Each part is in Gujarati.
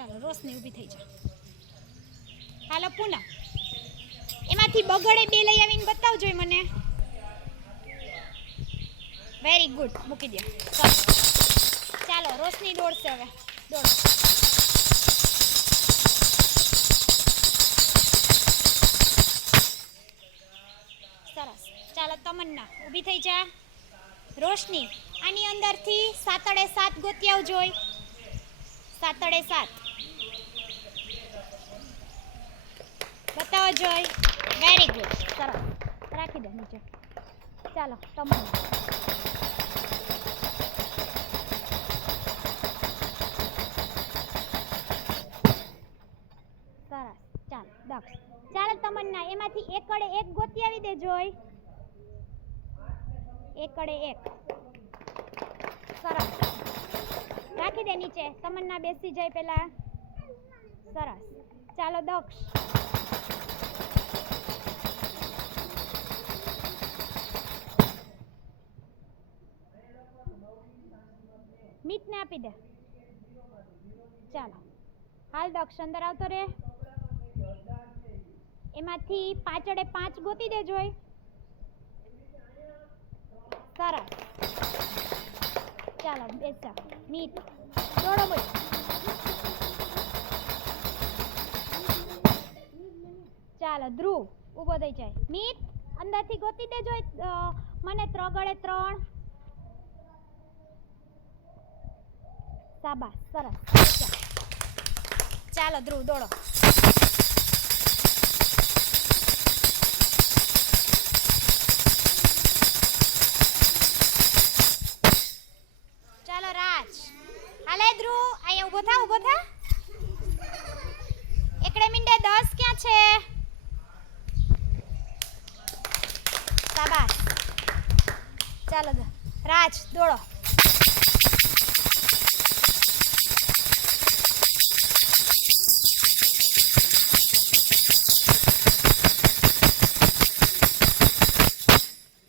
ઊભી થઈ જા. હાલો, પૂનમ. એમાંથી બગડે બે લઈ આવીને બતાવજો મને. વેરી ગુડ મૂકી દો. ચાલો. ચાલો, રોશની દોડશે હવે. દોડ. સરસ. ચાલો, તમન્ના. ઊભી થઈ જા. રોશની, આની અંદરથી સાતડે સાત ગોતિયાવ જોઈ સાતડે સાત. બતાવો જોઈ વેરી ગુડ સરસ. રાખી દે નીચે. ચાલો તમન્ના સરસ. ચાલ, દક્ષ. ચાલો તમન્ના એમાંથી એકડે એક ગોતી આવી દે, જોઈ. એકડે એક. સરસ. રાખી દે નીચે. તમન્ના બેસી જાય પેલા. સરસ. ચાલો દક્ષ. મીટને આપી દે. ચાલો. હાલ દક્ષ અંદર આવતો રે એમાંથી પાછળે પાંચ ગોતી દે જોઈ સરસ. ચાલો બેસા મીત દોડો, બોલ. ધ્રુવ ઊભો થઈ જાય. મિત, અંદરથી ગોતી દેજો મને ત્રગડે ત્રણ. સાબા સરસ. ચાલો ધ્રુવ દોડો. ચાલો રાજ, દોડો.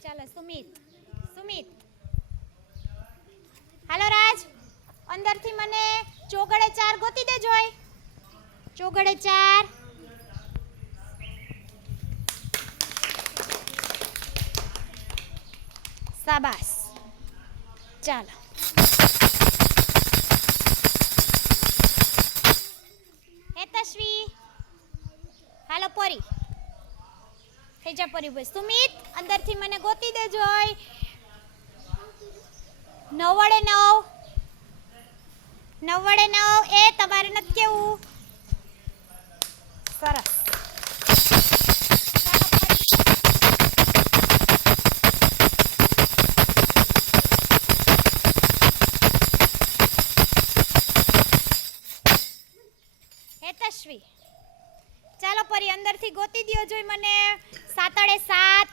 ચાલો, સુમિત સુમિત. હાલો, રાજ. અંદરથી મને ચોગડે ચાર ગોતી દે જોઈ ચોગડે ચાર. સાબાસ. ચાલો. હેતશ્વી હાલો પરી. થઈ જા પરી ભાઈ સુમિત, અંદરથી મને ગોતી દેજો હોય નવ વડે નવ. નવ વડે નવ. એ, તમારે નથી કેવું. સરસ. હેતશ્વી ચાલો પરી અંદરથી ગોતી દ્યો જોઈ મને સાતડે સાત.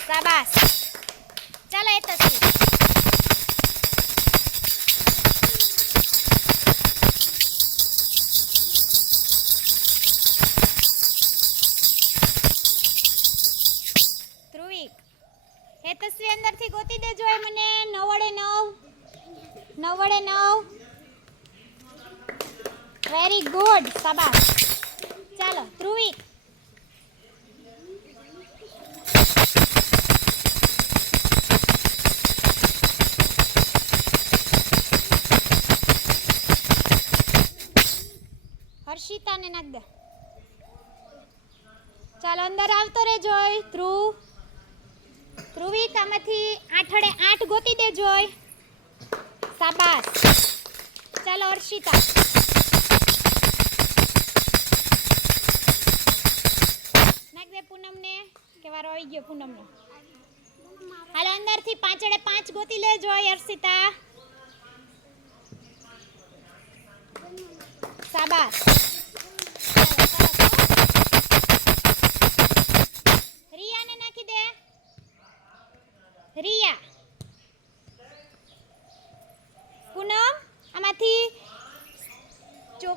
શાબાશ નવડે નવ. વેરી ગુડ શાબાશ. ચાલો, ધ્રુવી. હર્ષિતાને નાખ દે. ચાલો, અંદર આવતો રે જોય ધ્રુવ ધ્રુવી આમાંથી આઠડે આઠ ગોતી દે જોય શાબાશ ચાલો હર્ષિતા નાખ દે પૂનમને કે વારો આવી ગયો પૂનમનો હાલ અંદરથી પાંચડે પાંચ ગોતી લેજો હર્ષિતા શાબાશ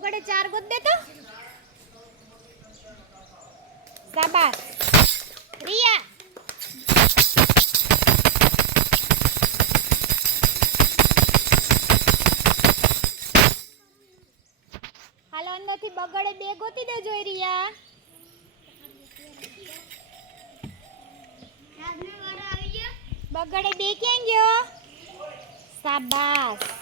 ગળે ચાર ગોત દે તો. શાબાશ. રિયા. હાલો, અંદરથી બગડે બે ગોતી દે જોઈ રિયા. બગડે બે ક્યાં ગયો? શાબાશ.